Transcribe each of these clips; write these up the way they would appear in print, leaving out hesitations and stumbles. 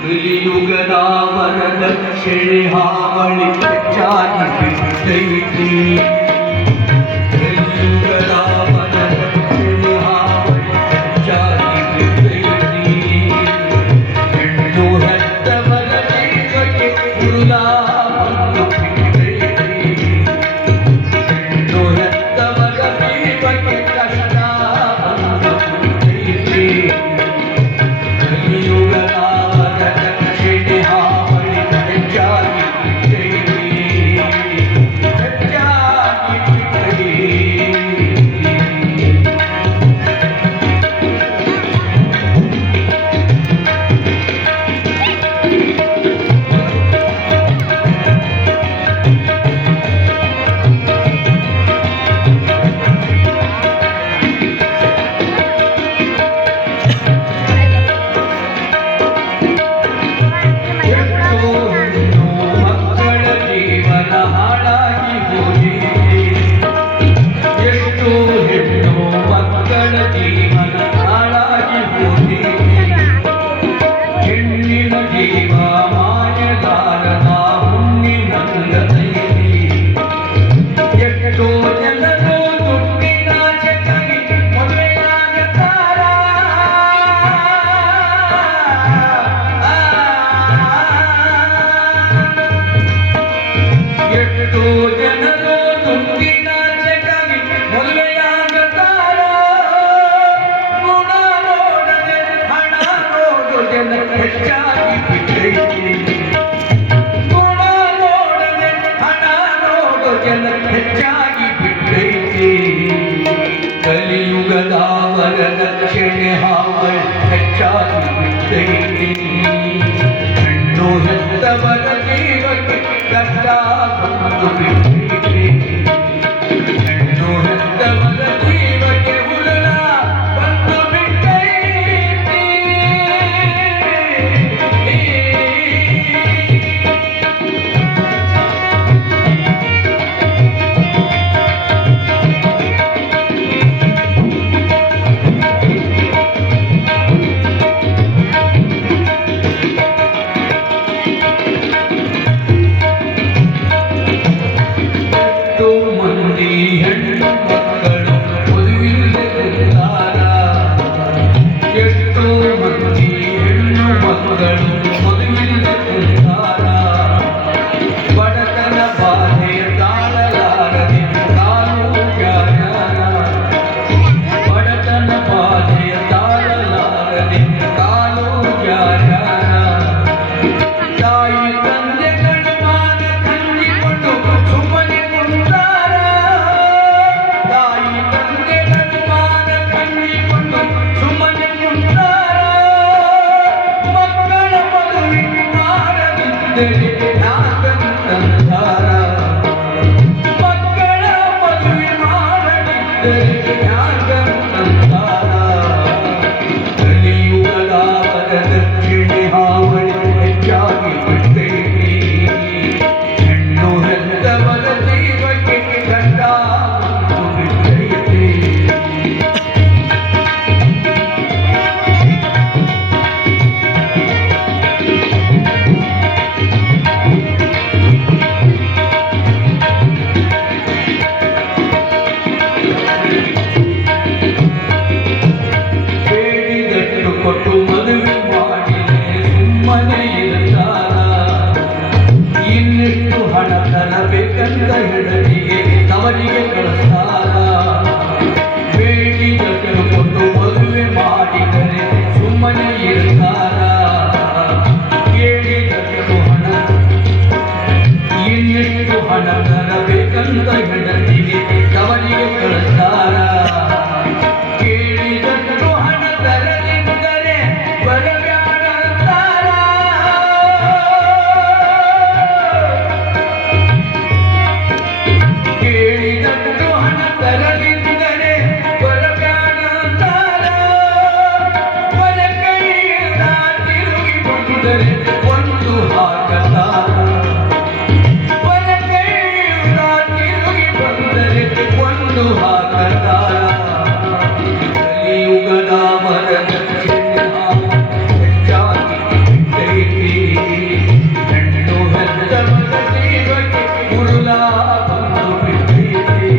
ಕಲಿಯುಗದ ವರದಕ್ಷಿಣೆ ಹಾವಳಿ ಹೆಚ್ಚಾಗಿ ಬಿಟ್ಟೈತಿ. ಕಲಿಯುಗದ ವರದಕ್ಷಿಣೆ ಹಾವಳಿ ಹೆಚ್ಚಾಗಿ ಬಿಟ್ಟೈತಿ. ಹೆಣ್ಣು ಹೆತ್ತವರ ಜೀವಕ್ಕೆ ಕುರುಲ ಬಂದು ಬಿಟ್ಟೈತಿ. ಹೆಣ್ಣು ಹೆತ್ತವರ ಜೀವಕ್ಕೆ ಕಷ್ಟ ಬಂದು ಬಿಟ್ಟೈತಿ. ಕಲಿಯುಗದ ವರದಕ್ಷಿಣೆ ಹಾವಳಿ ಹೆಚ್ಚಾಗಿ ಬಿಟ್ಟೈತಿ. ಹೆಚ್ಚಾಗಿ ಬಿಟ್ಟೈತಿ. ಹೆಚ್ಚಾಗಿ ಬಿಟ್ಟೈತಿ. ಕಲಿಯುಗದ ವರದಕ್ಷಿಣೆ ಹಾವಳಿ ಹೆಚ್ಚಾಗಿ ಬಿಟ್ಟೈತಿ. ಹೆಣ್ಣು ಹೆತ್ತವರ ಜೀವಕ್ಕೆ ಕಷ್ಟ ಬಂದು ಬಿಟ್ಟೈತಿ. ಹೆಣ್ಣು ಹೆತ್ತವರ ಜೀವಕ್ಕೆ ಹುರುಳ ಬಂದು ಬಿಟ್ಟೈತಿ. ಮಕ್ಕಳ ಮದುವೆ ಮಾಡದಿದ್ದರೆ ಕಲಿಯುಗದ ವರದಕ್ಷಿಣೆ ಹಾವಳಿ ಹೆಚ್ಚಾಗಿ ಬಿಟ್ಟೈತಿ. ಹೆಣ್ಣು ಹೆತ್ತವರ ಜೀವಕ್ಕೆ ಗಂಡ ಬಿಟ್ಟೈತಿ. ಕೊಟ್ಟು ಮದುವೆ ಮಾಡಿದರೆ ಸುಮ್ಮನೆ ಇರ್ತಾರ. ಇನ್ನೆಷ್ಟು ಹಣ ತರಬೇಕಂತ ಹೆಂಡತಿಗೆ ತವರಿಗೆ ಕಳಿಸ್ತಾರ. ಬೇಡಿದಟ್ಟು ಕೊಟ್ಟು ಮದುವೆ ಮಾಡಿದರೆ ಸುಮ್ಮನೆ ಇರ್ತಾರ. ಕೇಳಿದಷ್ಟು ಹಣ ಇನ್ನೆಷ್ಟು ಹಣ ತರಬೇಕಂತ ಹೆಂಡತಿಗೆ ತವರಿಗೆ ಕಳಿಸ್ತಾರ. ಕೇಳಿದಷ್ಟು ಹಣ ತರದಿದ್ದರೆ ಬರಬ್ಯಾಡಂತಾರ. ಕೇಳಿದಷ್ಟು ಹಣ ಜೀವಕ್ಕೆ ಕುರುಲ ಬಂದು ಬಿಟ್ಟೈತೆ.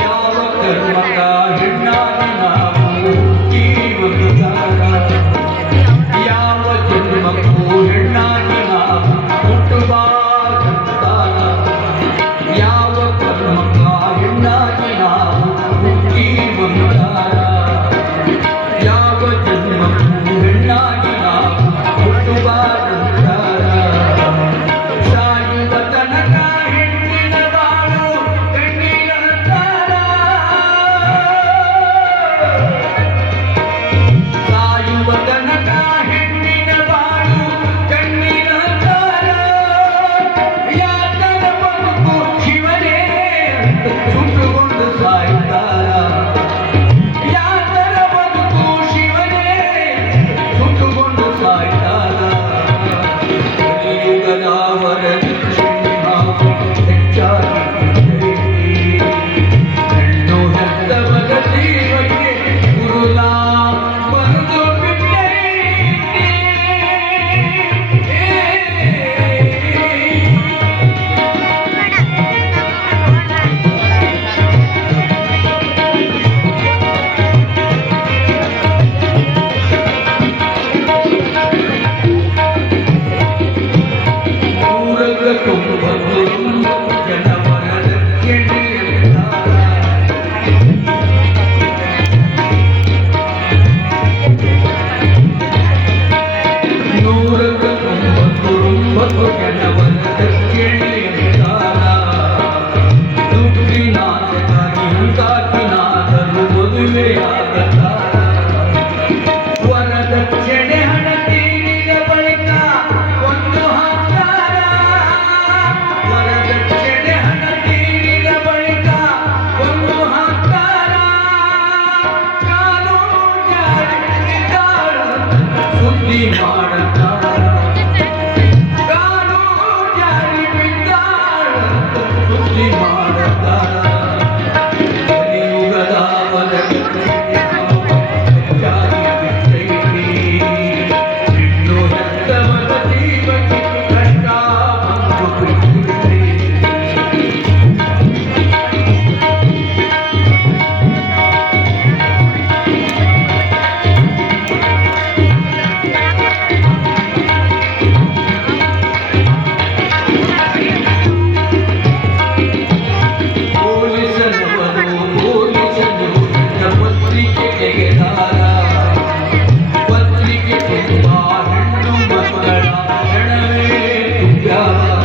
ಯಾವ ಕರ್ಮಕ ಹೆಣ್ಣಾಗಿ ನಾವು ಹುಟ್ಟಿ ಬಂದುತ್ತಾರ, ಯಾವ ಜನ್ಮಕ್ಕೂ ಹೆಣ್ಣಾಗಿ ನಾವು ಹುಟ್ಟಬಾರದಂತಾರ. ಯಾವ ಕರ್ಮಕ ಹೆಣ್ಣಾಗಿ ನಾವು ಹುಟ್ಟಿ ಬಂದುತ್ತಾರ, ಯಾವ ಜನ್ಮಕ್ಕೂ ಹೆಣ್ಣಾಗಿ ನಾವು ಹುಟ್ಟಬಾರದಂತಾರ. ಸಾಯುವ ತನಕ ಹೆಣ್ಣಿನ ಬಾಳು ಕಣ್ಣೀರಂತಾರ, ಸಾಯುವ ತನಕ ಹೆಣ್ಣಿನ ಬಾಳು ಕಣ್ಣೀರಂತಾರ. ಯಾತರ ಬದುಕು ಶಿವನೇ ಸುಟ್ಟುಕೊಂಡು ಸಾಯ್ತಾರ, ಯಾತರ ಬದುಕು ಶಿವನೇ ಸುಟ್ಟುಕೊಂಡು ಸಾಯ್ತಾರ. ಕಲಿಯುಗದ ವರದಕ್ಷಿಣೆ ನಾವು ಹೆಚ್ಚಾಗಿ ಹೆಣ್ಣು ಹೆತ್ತವರ ಜೀವಕ್ಕೆ ಕುರುಲ ಬಂದು ಬಿಟ್ಟೈತೆ. ನೂರರ ತೊಂಬತ್ತು ಜನವರ ದಕ್ಷಿಣೆ ಎಂದಾರ. ನೂರರ ತೊಂಬತ್ತು ಜನವರ ದಕ್ಷಿಣೆ ಎಂದಾರ. ದುಡ್ಡಿನಾಸೆಗಾಗಿ ಹಂತಾಕಿನಾದರೂ ಮದುವೆಯಾಗತಾರ. ವರದಕ್ಷಿಣೆ ಹಣ ತೀರಿದ ಬಳಿಕ ಒಂದು ಹಾಕ್ತಾರ, ವರದಕ್ಷಿಣೆ ಹಣ ತೀರಿದ ಬಳಿಕ ಒಂದು ಹಾಕ್ತಾರ. ಕಾಲು ಜಾರಿ ಬಿದ್ದಾಳ ಸುದ್ದಿ ಮಾಡುತ್ತಾರ, ಕಾಲು ಜಾರಿ ಬಿದ್ದಾಳ ಸುದ್ದಿ ಮಾಡುತ್ತಾರ. ಕಲಿಯುಗದ ವರದಕ್ಷಿಣೆ ಹೆಚ್ಚಾಗಿ ಬಿಟ್ಟೈತೆ. ಹೆಣ್ಣು ಹೆತ್ತವರ ಜೀವಕ್ಕೆ ಕಷ್ಟ ಬಂದು ಬಿಟ್ಟೈತೆ. ಪೊಲೀಸರು ಪತ್ರಿಕೆ ತೆಗೆದಾರ, ಪತ್ರಿಕೆ ತುಂಬ ಹೆಣ್ಣು ಮಕ್ಕಳ ಹೆಣವೇ ತುಂಬ್ಯಾರ.